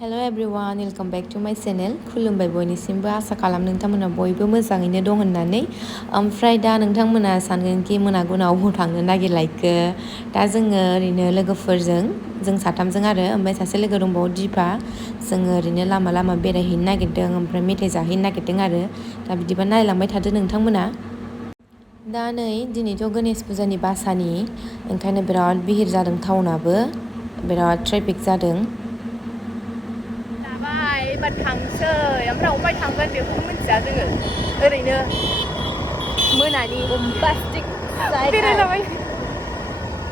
Hello everyone, welcome back to my channel. खुलुमबाय बयनिसिमबो आसा खालाम नोंथांमोना बयबो मोजाङैनो दं होननानै। ओमफ्राय दा नोंथांमोना सानगोन कि मोना गुनाव थांनो नागिरलायखो। दा जोङो ओरैनो लोगोफोरजों जों साथामजों आरो ओमफ्राय सासे लोगो दंबावो दिपा। जोङो ओरैनो लामा लामा बेरायहैनो नागिरदों ओमफ्राय मेथाइ जाहैनो नागिरदों आरो। दा बिदिबा नायलांबाय थादो नोंथांमोना। दा नै दिनैथ' गणेश फुजानि बासानि ओंखायनो बिराद बिहिर जादों टाउनाबो बिराद ट्रेफिक जादों। एबार थांसै ओमफ्राय अबाय थांगोन बेखौबो मिथिया जोङो ओरैनो मोनानि बम्बास्टिक बेरायलाबाय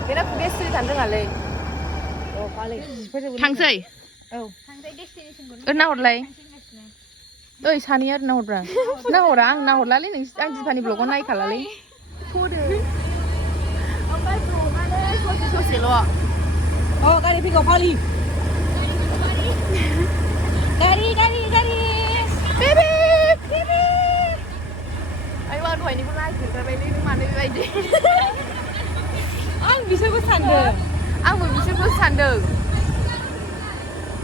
बेना खुगाया सिरि थानो रोङालै थांसै औ थांसै नाहरलाय ओइ सानैया आरो नाहरब्रा नाहरा आं नाहरलालै आं दिफानि ब्लगाव नायखालालै थ'दो ओमफ्राय ब्लगानो ससेल' अ गारि फैगौ फालि गारि बेबे आयौ आं दहायनिखौ नायफिनथारबायलै नों मानो बेबायदि आं बिसोरखौ सानदों आंबो बिसोरखौ सानदों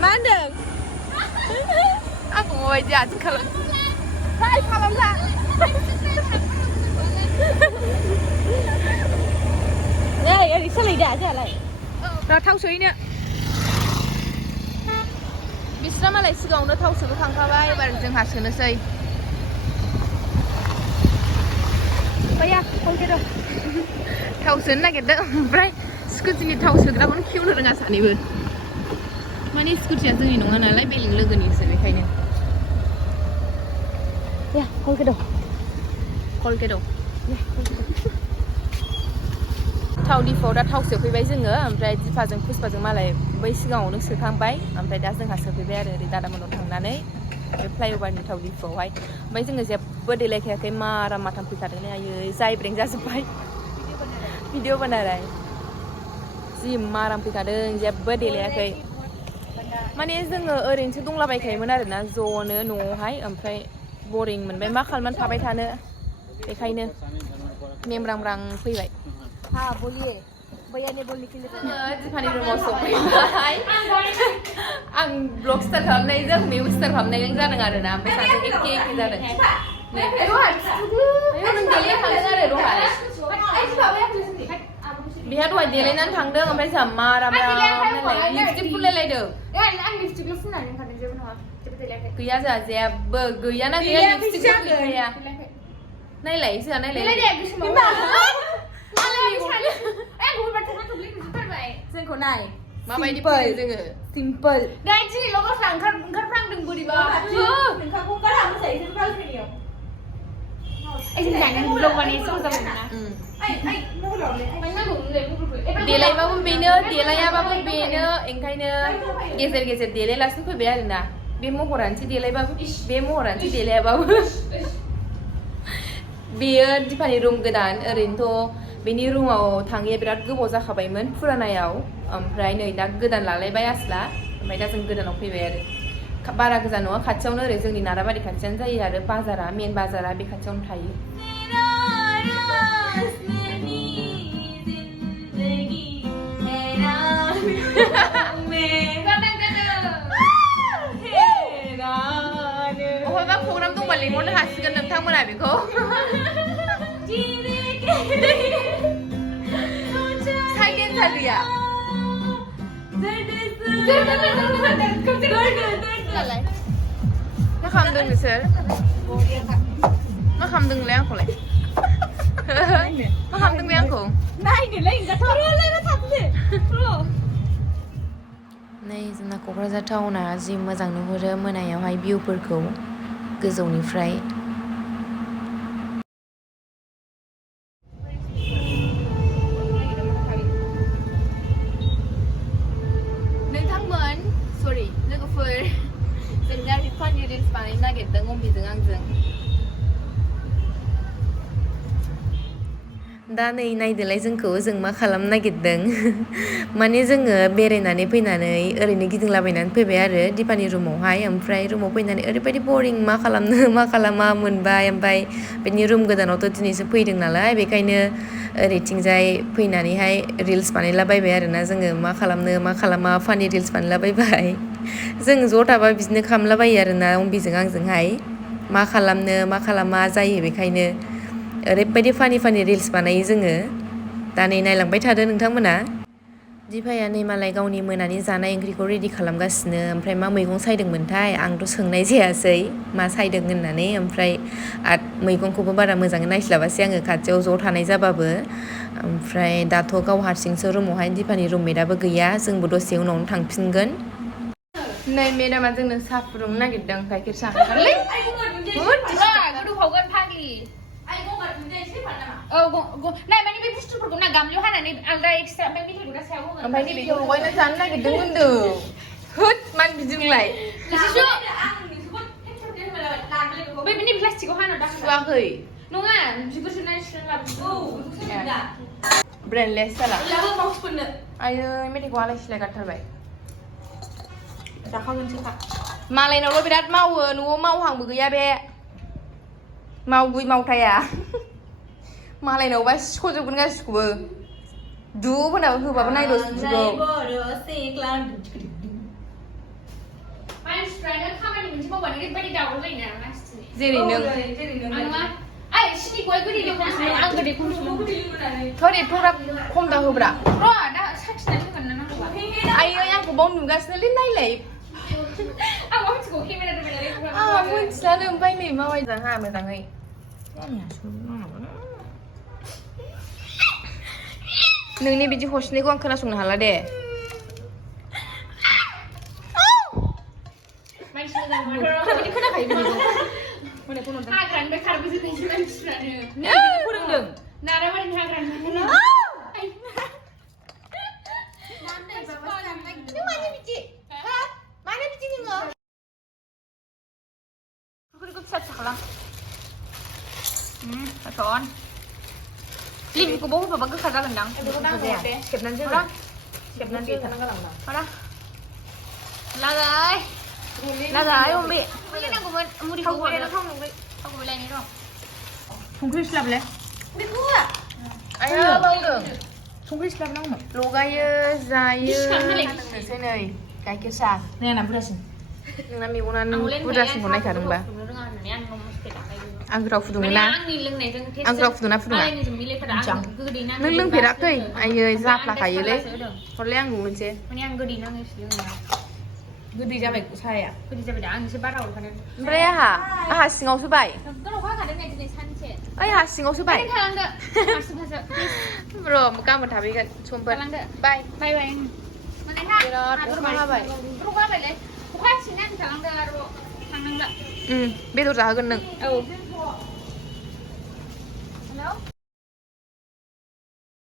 मा होनदों आंखौ माबायदि आथिं खालाम फाय खालामला नै ओरै सोलायदा जोंहालाय दा थाव सोहैनो बिस्रा मालाय सिगाङावनो थाव सोनो थांखाबाय एबार जोंहा सोनोसै फैया कलकेट थाव सोनो नागिरदों ओमफ्राय स्कुटिनि थाव सोग्राखौनो खेवनो रोङा सानैबो माने स्कुटिया जोंनि नङा नालाय बेलेग लोगोनिसो बेखायनो या कलकेट थाव दिफाव दा थाव सोफैबाय जोङो ओमफ्राय दिफाजों पुष्पाजों मालाय बै सिगाङावनो सोखांबाय ओमफ्राय दा जोंहा सोफैबाय आरो ओरै दादामोनाव थांनानै बे फ्लाइअभारनि थाव दिफुआवहाय ओमफ्राय जोङो जेबो देलायखायाखै माराम माथाम फैखादों आयै जायब्रें जाजोब्बाय भिडिअ बानायनाय जि माराम फैखादों जेबो देलायाखै माने जोङो ओरैनोसो दंलाबायखायोमोन आरोना ज'नो न'आवहाय ओमफ्राय बरिं मोनबाय मा खालामनानै थाबाय थानो बेखायनो मेमब्रांब्रां फैबाय हाँ बोलिए भैया ने बोलने के लिए दिफानि रुमाव सफैबाय आं ब्लग स्टार्ट खालामनायजों बेबो स्टार्ट खालामनायजों जादों आरोना ओमफ्राय सासे एखे जादों नों देलायना थांदों आरो बेहा दहाय देलायनानै थांदों ओमफ्राय जोंहा माराम नालाय लिपस्टिक फुनलायलायदों आं लिपस्टिकल' फुननानै ओंखारदों जेबो नङा जेबो देलायाखै गैया जोंहा जेबो गैयाना गैया लिपस्टिक गैखाया नायलाय जोंहा नायलाय जोंखौ नाय माबायदि फैयो जोङो सिम्पोल दा दिनैल' गावस्रा ओंखारफ्रांदों बोरैबा नोंखाखौ ओंखारहां मोसायो जों बालकनियाव जों जानानै ब्लग बानायसो मोजां मोना देलायबाबो बेनो देलायाबाबो बेनो ओंखायनो गेजेर गेजेर देलायलासिनो फैबाय आरोना बे महरानोसै देलायबाबो बे महरानोसै देलायाबाबो बेयो दिफानि रुम गोदान ओरैनोथ' बेनि रुमाव थाङैया बिराद गोबाव जाखाबायमोन फुरानायाव ओमफ्राय नै दा गोदान लालायबाय आसला ओमफ्राय दा जों गोदानाव फैबाय आरो बारा गोजान नङा खाथियावनो ओरै जोंनि नाराबारि खाथियानो जायो आरो बाजारा मेन बाजारा बे खाथियावनो थायो अबेबा प्रग्राम दंबा लिंहरनो हासिगोन नोंथांमोना बेखौ गैया मा खालामदों नोंसोर मा खालामदों नोंलाय आंखौलाय मा खालामदों बे आंखौ नै जोंना क'क्राझार टाउना जि मोजां नुहुरो मोनायावहाय भिउफोरखौ गोजौनिफ्राय दा नै नायदोलाय जोंखौ जों मा खालामनो नागिरदों माने जोङो बेरायनानै फैनानै ओरैनो गिदिंलाबायनानै फैबाय आरो दिपानि रुमावहाय ओमफ्राय रुमाव फैनानै ओरैबायदि बरिं मा खालामनो मा खालामा मोनबाय ओमफ्राय बिनि रुम गोदानावथ' दिनैसो फैदों नालाय बेखायनो ओरैथिंजाय फैनानैहाय रिल्स बानायलाबायबाय आरोना जोङो मा खालामनो मा खालामा फानि रिल्स बानायलाबायबाय जों ज' थाबा बिदिनो खालामलाबायो आरोना अम्बिजों आंजोंहाय मा खालामनो मा खालामा जायो बेखायनो ओरैबायदि फानि रिल्स बानायो जोङो दा नै नायलांबाय थादो नोंथांमोना दिफाया नै मालाय गावनि मोनानि जानाय ओंख्रिखौ रेडि खालामगासिनो ओमफ्राय मा मैगं सायदोंमोनथाय आंथ' सोंनाय जायासै मा सायदों होननानै ओमफ्राय मैगंखौबो बारा मोजाङै नायस्लाबासै आङो खाथियाव ज' थानाय जाबाबो ओमफ्राय दाथ' गाव हारसिंसो रुमावहाय दिफानि रुममेटआबो गैया जोंबो दसे उनावनो थांफिनगोन नै मेदामा जोंनो साहा फुदुंनो नागिरदों गाइखेर साहा गोदौफावगोन फाग्लि औ नाय माने बे बुस्थुफोरखौ ना गामलायाव हानानै आलदा एक्सट्रा ओमफ्राय मेथाइखौ दा सायाव होगोन ओमफ्राय नैबेखौ लगायना जानो नागिरदों होनदों होद मानो बिदि नोंलाय बै बिनि प्लास्टिकआव हाना दा सुवाखै नङा बिगुर सुनानै सुनानै ब्रेन्डलेस जाला आयै मेथाइखौ आलाय सिलाय गारथारबाय जाखागोनसोखा मालायनावल' बिराद मावो न'आव मावहांबो गैया बे मावबै मावथाया मालायनावबा सिख'जोबगोन गासिखौबो दुब होबाबो नायद' बिदिखौ मानसिफ्रानो खामानि मोनसे मावबानो ओरैबायदि दावराव जायोना मानसिनि जेरै नों आइ सिनिखौहाय गोदै खम आं गोदै खम थोर एथ'ग्राब खम दा होब्रा र' दा साखिनानै होगोन ना नांगौबा आयै आंखौ बाव नुगासिनोलै नायलाय आं मिथिगौ केमेरा दोनबाय आंहा मिथिलानो ओमफ्राय नै माबायदि हा मोजाङै नोंनि बिदि हरसिनायखौ आं खोनासंनो हाला दे मानसिफोरनि खोनाखायो बिदिखौ हाग्रानिफ्राय खारबोजोबनायसो मानसिफ्रानो फोरोंदों नाराबारिनि हाग्रानिफ्राय लिबुखौबो होफाबा गोखा जागोनदां खेबनानै लागाय अम्बे नांगौमोन मुरिखौ लायनाय दं संख्रि सिलाबले बेखौ आया बावदों संख्रि सिलाबनांगौमोन लगायो जायो लोंनोसै नै गाइखेर साहा नै आंना बुरजासिन नोंना मेगना नों बुरजासिनखौ नायखादोंबा आं गोथाव फुदुङो ना आं गोथाव फुदुङा नों लोंफेराखै आयै जाफ्लाखायोलै हरलाय आंबो मोनसे आं गोदै नाङो गोदै जाबाय साहाया गोदै जाबाय दा आं एसे बारा हरखादों ओमफ्राय आहा सिङावसो बाय दिनै सानसे ओइ आहा सिङावसो बाय थालांदो र' गाबोन थाफैगोन समफोर बाय बाय बिराद अखा हाबाय अखा हासिगोन थालांदो आरो थांनांला बेदर जाहोगोन नों औ